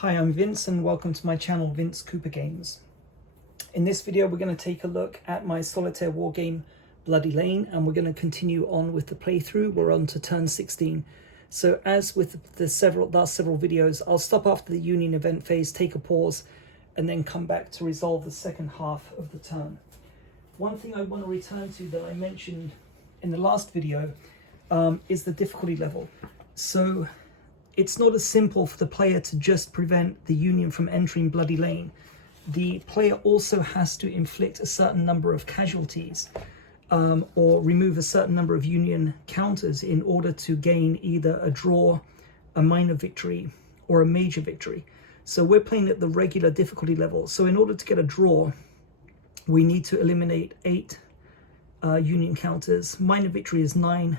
Hi, I'm Vince and welcome to my channel, Vince Cooper Games. In this video, we're going to take a look at my solitaire war game, Bloody Lane, and we're going to continue on with the playthrough. We're on to turn 16. So as with the last several videos, I'll stop after the Union event phase, take a pause, and then come back to resolve the second half of the turn. One thing I want to return to that I mentioned in the last video is the difficulty level. So it's not as simple for the player to just prevent the Union from entering Bloody Lane. The player also has to inflict a certain number of casualties or remove a certain number of Union counters in order to gain either a draw, a minor victory, or a major victory. So we're playing at the regular difficulty level. So in order to get a draw, we need to eliminate 8 Union counters. Minor victory is 9,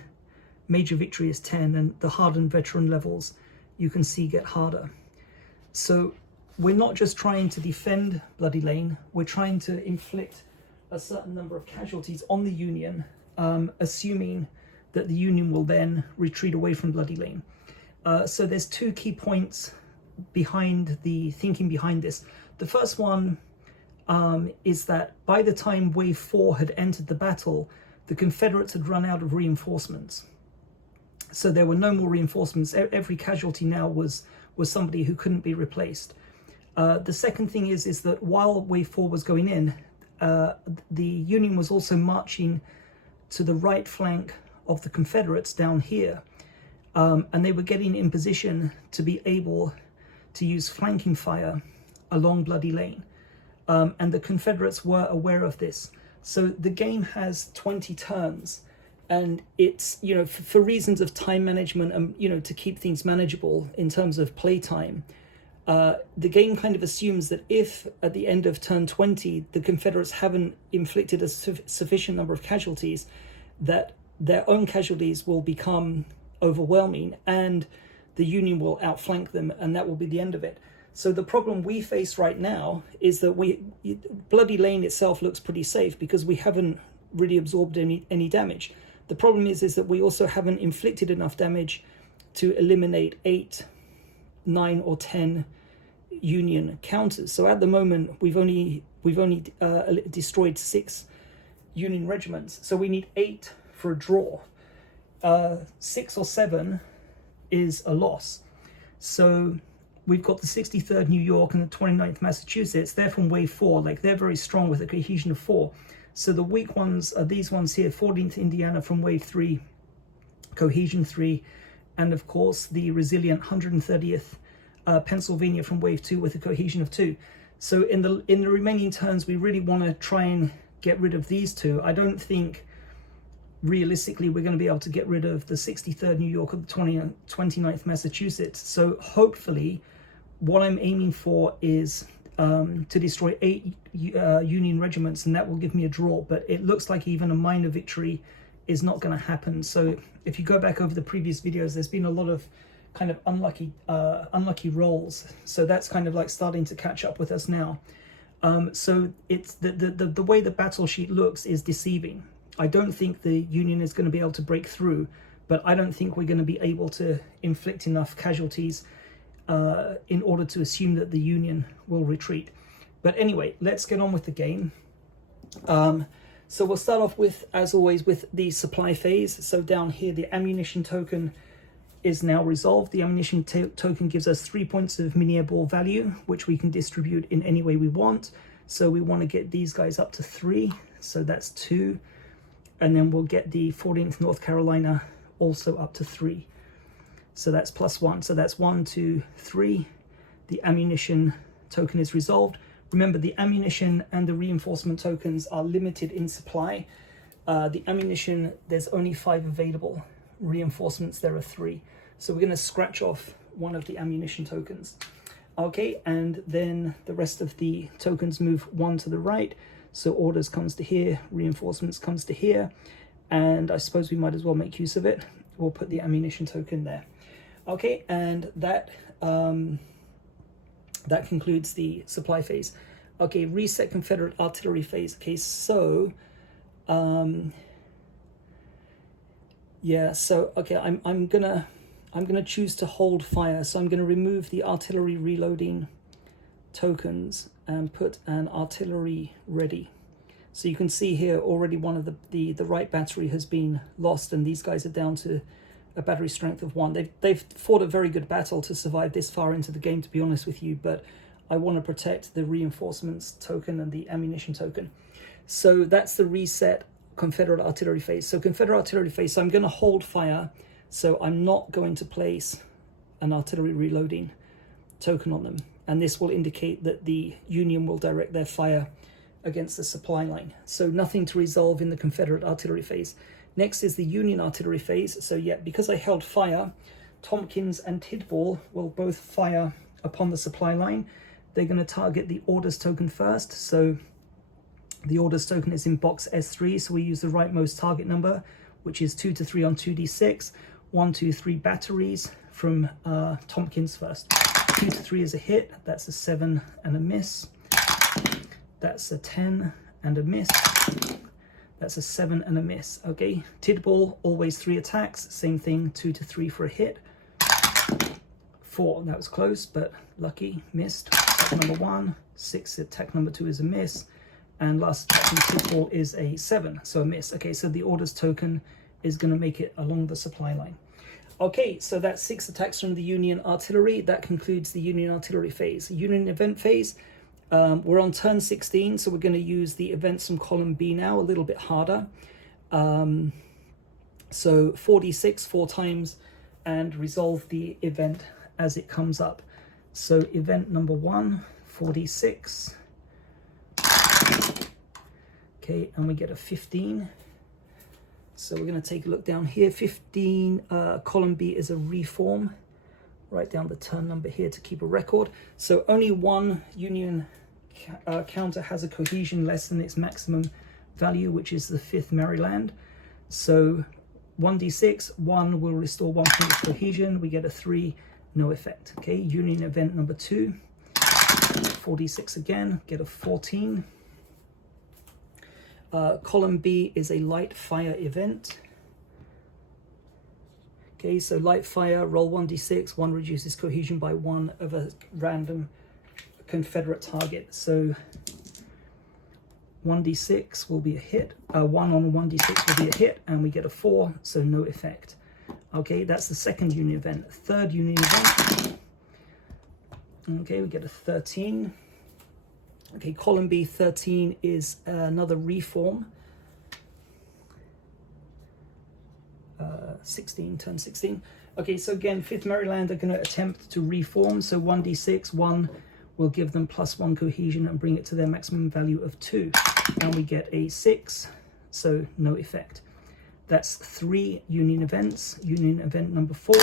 major victory is 10, and the hardened veteran levels you can see get harder. So we're not just trying to defend Bloody Lane, we're trying to inflict a certain number of casualties on the Union, assuming that the Union will then retreat away from Bloody Lane. So there's 2 key points behind the thinking behind this. The first one is that by the time Wave 4 had entered the battle, the Confederates had run out of reinforcements. So there were no more reinforcements. Every casualty now was somebody who couldn't be replaced. The second thing is that while Wave 4 was going in, the Union was also marching to the right flank of the Confederates down here. And they were getting in position to be able to use flanking fire along Bloody Lane. And the Confederates were aware of this. So the game has 20 turns. And it's, you know, for reasons of time management and, you know, to keep things manageable in terms of play time, the game kind of assumes that if at the end of turn 20, the Confederates haven't inflicted a sufficient number of casualties, that their own casualties will become overwhelming and the Union will outflank them, and that will be the end of it. So the problem we face right now is that Bloody Lane itself looks pretty safe because we haven't really absorbed any damage. The problem is that we also haven't inflicted enough damage to eliminate 8, 9, or 10 Union counters. So at the moment, we've only destroyed 6 Union regiments. So we need 8 for a draw. 6 or 7 is a loss. So we've got the 63rd New York and the 29th Massachusetts. They're from Wave 4. Like, they're very strong with a cohesion of 4. So the weak ones are these ones here, 14th Indiana from Wave 3, cohesion 3, and of course the resilient 130th Pennsylvania from Wave 2 with a cohesion of 2. So in the remaining turns, we really want to try and get rid of these 2. I don't think realistically we're going to be able to get rid of the 63rd New York or the 29th Massachusetts. So hopefully what I'm aiming for is to destroy 8 Union regiments, and that will give me a draw. But it looks like even a minor victory is not going to happen. So if you go back over the previous videos, there's been a lot of kind of unlucky rolls. So that's kind of like starting to catch up with us now. So it's the way the battle sheet looks is deceiving. I don't think the Union is going to be able to break through, but I don't think we're going to be able to inflict enough casualties in order to assume that the Union will retreat. But anyway, let's get on with the game. So we'll start off with, as always, with the supply phase. So down here, the ammunition token is now resolved. The ammunition token gives us 3 points of mini-air ball value, which we can distribute in any way we want. So we want to get these guys up to 3. So that's 2. And then we'll get the 14th North Carolina also up to 3. So that's +1. So that's 1, 2, 3. The ammunition token is resolved. Remember, the ammunition and the reinforcement tokens are limited in supply. The ammunition, there's only 5 available. Reinforcements, there are 3. So we're going to scratch off one of the ammunition tokens. Okay, and then the rest of the tokens move 1 to the right. So orders comes to here, reinforcements comes to here. And I suppose we might as well make use of it. We'll put the ammunition token there. Okay, and that concludes the supply phase. Okay, reset Confederate artillery phase. Okay, so yeah, so okay, I'm I'm going to choose to hold fire. So I'm going to remove the artillery reloading tokens and put an artillery ready. So you can see here already one of the right battery has been lost, and these guys are down to a battery strength of 1. They've fought a very good battle to survive this far into the game, to be honest with you, but I want to protect the reinforcements token and the ammunition token. So that's the reset Confederate artillery phase. So Confederate artillery phase, so I'm going to hold fire, so I'm not going to place an artillery reloading token on them, and this will indicate that the Union will direct their fire against the supply line. So nothing to resolve in the Confederate artillery phase. Next is the Union artillery phase. So yeah, because I held fire, Tompkins and Tidball will both fire upon the supply line. They're going to target the orders token first. So the orders token is in box S3, so we use the rightmost target number, which is 2 to 3 on 2d6. 1, 2, 3 batteries from Tompkins first. 2 to 3 is a hit. That's a 7 and a miss. That's a 10 and a miss. That's a 7 and a miss. Okay, Tidball, always 3 attacks. Same thing, 2 to 3 for a hit. 4, that was close, but lucky, missed. Attack number 1. 6, attack number 2 is a miss. And last attack from Tidball is a 7, so a miss. Okay, so the orders token is going to make it along the supply line. Okay, so that's 6 attacks from the Union artillery. That concludes the Union artillery phase. Union event phase. We're on turn 16, so we're going to use the events from column B now, a little bit harder. So 4d6 4 times and resolve the event as it comes up. So event number 1, 4d6. Okay, and we get a 15. So we're going to take a look down here. 15, column B is a reform. Write down the turn number here to keep a record. So only one Union counter has a cohesion less than its maximum value, which is the 5th Maryland. So 1d6, 1 will restore 1 point of cohesion. We get a 3, no effect. Okay, Union event number 2, 4d6 again, get a 14. Column B is a light fire event. Okay, so light fire, roll 1d6, 1 reduces cohesion by 1 of a random Confederate target. So 1d6 will be a hit, 1 on 1d6 will be a hit, and we get a 4, so no effect. Okay, that's the second Union event. Third Union event, okay, we get a 13. Okay, column B, 13 is another reform. 16, turn 16. Okay, so again, 5th Maryland are going to attempt to reform. So 1d6, 1 will give them +1 cohesion and bring it to their maximum value of 2. And we get a 6, so no effect. That's 3 Union events. Union event number 4.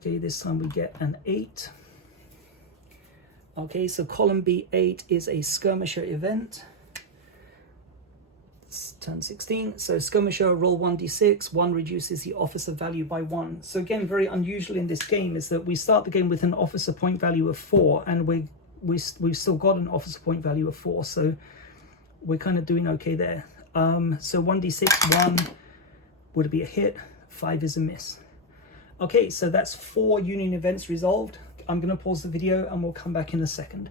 Okay, this time we get an 8. Okay, so column B8 is a skirmisher event. It's turn 16. So skirmisher, roll 1d6, 1 reduces the officer value by 1. So again, very unusual in this game is that we start the game with an officer point value of 4, and we've still got an officer point value of 4, so we're kind of doing okay there. So 1d6, 1 would be a hit, 5 is a miss. Okay, so that's 4 Union events resolved. I'm going to pause the video and we'll come back in a second.